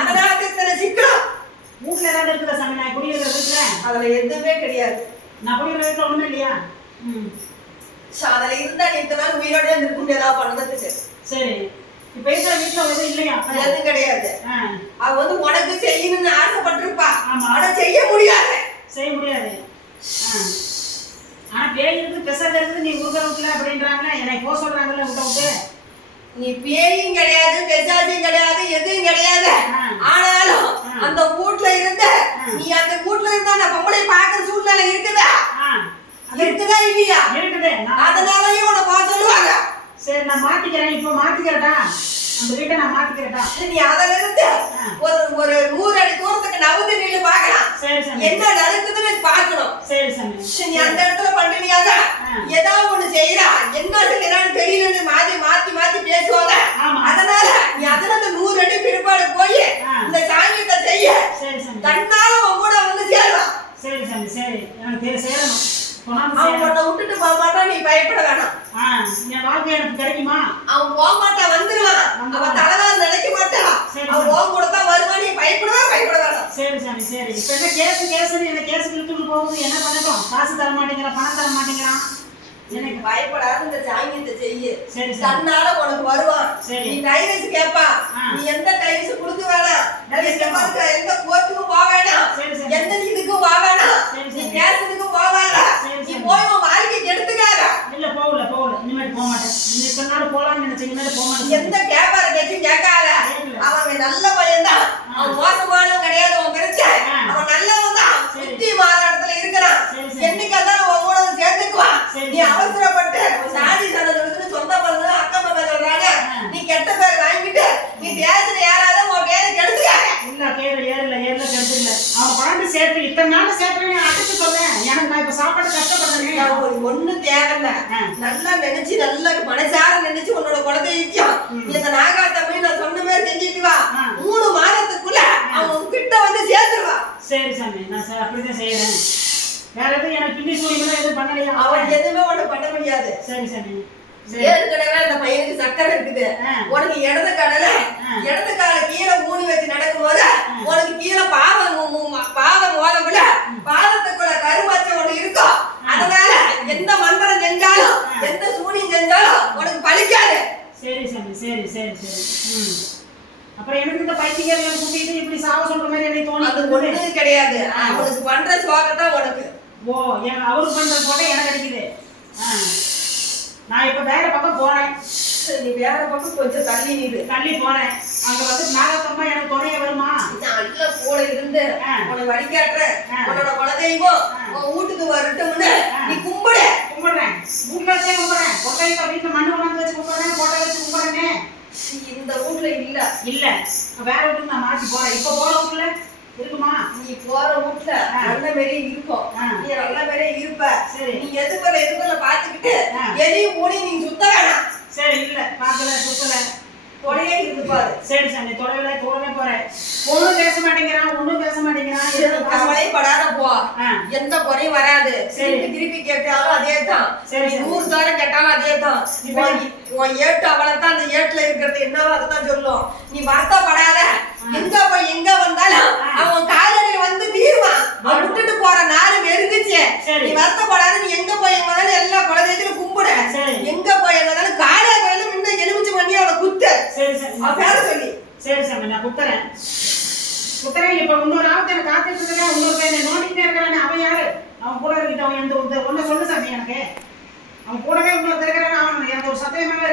அதனால இத்தனை சிக்கலாம் வீட்டுல ஏதாவது இருக்குதா சாமி நான் குடியிருக்கிற வீட்டுல அதுல எதுவுமே கிடையாது. நான் குடியிருக்கிற வீட்டுல ஒண்ணுமே இல்லையா? ம். அதுல இருந்தா நீ இத்தனை உயிரோட இருந்திருக்க முடியாதா பண்றதுக்கு சரி. இப்ப இருக்கிற வீட்டுல வந்து இல்லையா? அது கிடையாது. அவ வந்து உனக்கு செய்யணும்னு ஆசைப்பட்டிருப்பா. ஆனா செய்ய முடியாது. செய்ய முடியாது. ஆனா பேய் இருந்து பெசாத இருந்து நீ உருக விட்டுல அப்படின்றாங்க என்னை போ சொல்றாங்கல்ல விட்ட விட்டு. நீ பேயும் கிடையாது பெசாசியும் கிடையாது எதுவும் கிடையாது. ஆனாலும். அந்த வீட்ல இருந்த நீ அந்த வீட்ல இருந்தா அந்த பொம்பளை பாக்குற சூழ்நிலை இருக்குதா? இருக்குதா இல்லையா? இருக்குது. நான் அதனாலயும் உன போக சொல்லுவாங்க. சரி நான் மாத்திக்கிறேன். இப்போ மாத்திக்கிறேன்டா அந்த வீட்டை நான் மாத்திக்கிறேன்டா நீ அதுல இருந்து. ஒரு ஒரு நூறு அடி தூரத்துக்கு நவுந்து நின்று சாமி என்ன நடக்குதுன்னு பார்க்கணும். சரி சரி, நீ அந்த இடத்துல பண்றீங்க ஆ. ஏதாவது ஒண்ணு செய்யறா என்ன செய்யறான்னு தெரியலன்னு மாத்தி மாத்தி மாத்தி பேசுவாங்க ஆமா. அதனால நீ அதுல அந்த நூறு அடி பிற்பாடு போய் ஆ. இந்த சாமியத்தை செய்ய சரி சாமி தன்னால உன் கூட வந்து சேருவான் சரி சாமி சரி எனக்கு தெரிய செய்யணும் கொண்டாந்து அவன் செய்யணும் உன்னை விட்டுட்டு போக மாட்டான் நீ பயப்பட வேணாம் ஆ வாழ்க்கை எனக்கு கிடைக்குமா? அவன் போக மாட்டான் வந்துருவான் அவன் தலைவர் நினைக்க மாட்டான் சரி, அவன் சரி. போக கூட தான் வருவான் நீ பயப்படவே பயப்பட வேணாம் சரி சாமி சரி. இப்போ என்ன கேஸ் கேஸ்னு என்ன கேஸ் இழுத்துட்டு போகுது? என்ன பண்ணட்டும்? காசு தர மாட்டேங்கிறான் பணம் தர மாட்டேங்கிறான். எனக்கு பயப்படாத இந்த சாமியத்தை செய்ய. சரி சரி. தன்னால உனக்கு வருவான் சரி. நீ டைவர்ஸ் கேப்பா. நீ எந்த டைவர்ஸ் கொடுக்க வேணாம். எந்த கோர்ட்டுக்கும் போக வேணாம். சரி, சரி. எந்த இதுக்கும் போக வேணாம் சரி, நீ சரி. பேசுறதுக்கும் போக வேணாம் சரி, நீ சரி. போய் உன் வாழ்க்கைக்கு எடுத்துக்காத இல்ல போகல போகல இனிமேல் போக மாட்டேன் இன்னைக்கு இத்தனை நாள் போலாம்னு நினைச்சேன் இனிமேல் போக மாட்டேன் எந்த கேப்பார பேச்சும் கேட்காத. அவன் நல்ல பையன்தான் அவன் மோசமானவன் கிடையாது உன் பிரச்சனை ஆ. அவன் நல்லவன் தான் சரி. புத்தி மாற இடத்துல இருக்கிறான் சரி. என்னைக்கெல்லாம் உன் கூட சேர்த்துக்குவான் சரி, நீ சரி. அவசரப்பட்டு சாதி சனதுன்னு சொந்த பந்தம் அக்கம் பக்கம் சொல்றாங்க ஆ. நீ கெட்ட பேர் வாங்கிட்டு நீ பேசுற யாராவது உன் பேரை கெடுத்துக்காங்க இல்ல கேளு ஏறல ஏறல கருத்து இல்ல அவன் குழந்தை சேர்த்து இத்தனை நாள் சேர்த்து அடிச்சு சொல்லேன் எனக்கு நான் இப்ப சாப்பாடு கஷ்டப்படுறேனே ஒண்ணு தேவையில்ல. நல்லா நினைச்சு நல்லா மனசார நினைச்சு உன்னோட குலதெய்வம். இந்த நாகாத்தம்மி நான் சொன்ன மாதிரி செஞ்சுட்டு வா. மூணு மாதத்துக்குள்ள அவன் உன்கிட்ட வந்து சேர்த்துருவா சரி சாமி நான் அப்படிதான் செய்யறேன் வேற எதுவும் எனக்கு பின்னி சூழ்நிலை எதுவும் பண்ணலையா அவன் எதுவுமே உன்னை பண்ண முடியாது சரி சரி ஏற்கனவே அந்த பையனுக்கு சக்கரை இருக்குது. உனக்கு இடது கடல. இடது கால கீழே மூடி வச்சு நடக்கும்போது உனக்கு கீழே பாதம் மு- மு- பாதம் மோதக்குள்ள பாதத்துக்குள்ள கருவாச்சை ஒண்ணு இருக்கும் அதனால எந்த மந்திரம் செஞ்சாலும் எந்த சூனியம் செஞ்சாலும் உனக்கு பலிக்காது சரி சரி சரி. ம். அப்புறம் எனக்கு இந்த பைத்தியக்காரங்களை கூட்டிட்டு இப்படி சாவ சொல்ற மாதிரி எனக்கு அது தோணுது ஒண்ணு கிடையாது. அவனுக்கு பண்ற சோகத்தான் உனக்கு. ஓ என் அவருக்கு பண்ற போட்ட எனக்கு கிடைக்குது. ஆ. நான் இப்ப வேற பக்கம் போறேன். நீ வேற பக்கம் கொஞ்சம் தள்ளி நிறு தள்ளி போறேன். அங்க வந்து நாகத்தம்மா எனக்கு துணைய வருமா? நல்ல கூட இருந்து. உன்னை வழிகாட்டுற. உன்னோட குலதெய்வம். உன் வீட்டுக்கு வரட்டும்னு. நீ கும்பிடு. கும்பிடுறேன். வீட்டுல வச்சே கும்பிடுறேன். கொட்டை இப்ப வீட்டுல மண்ணு கொண்டாந்து வச்சு கும்பிடுறேன் கொட்டை வச்சு கும்பிடுறேனே. இந்த வீட்ல இல்ல. இல்ல. வேற வீட்டுக்கு நான் மாத்தி போறேன். இப்ப போற வீட்டுல இருக்குமா? நீ போற வீட்ல ஆ. நல்ல மாதிரியே இருக்கும். நீ நல்ல மாதிரியே இருப்ப. சரி. நீ எது போல எது போல பாத்துக்கிட்டு. எதையும் மூடி நீ சுத்த வேணாம். சரி இல்ல. பாக்கல சுத்தல. தொடையே இருந்து பாரு. சரி சாமி தொடவே தொடவே போறேன். ஒண்ணும் பேச மாட்டேங்கிறான். ஒண்ணும் மாட்டேங்கிறான். கவலைப்படாத போ. எந்த குறையும் வராது. திருப்பி திருப்பி கேட்டாலும் அதே தான். நூறு தரம் கேட்டாலும் அதே தான். உன் ஏட்டு அவளை தான் அந்த ஏட்டுல இருக்கிறது. என்னவோ அதுதான் சொல்லும். நீ வருத்தப்படாத. எங்க போய் எங்க வந்தாலும். அவன் காலடியில் வந்து தீருவான். விட்டுட்டு போற நாள் நெருங்குச்சு சரி. நீ வருத்தப்படாத. நீ எங்க போய் எங்க வந்தாலும் எல்லா குலதெய்வத்திலும் கும்பிடு. எங்க போய் எங்க வந்தாலும் காலைய கோயில முன்ன எலுமிச்சு பண்ணி அவளை குத்து. சரி சரி. அவன் பேர சொல்லி. சரி சாமி நான் குத்துறேன். புத்தரே இப்ப இன்னொரு ஆபத்து எனக்கு காத்துட்டு இன்னொரு பையனை நோண்டிக்கிட்டே இருக்கிறானே அவன் யாரு? அவன் கூட இருக்கிட்ட அவன் எந்த ஒன்று சொல்லு சாமி எனக்கு. அவன் கூடவே இன்னொரு இருக்கிறான் அவன் எனக்கு ஒரு சத்தியமாவே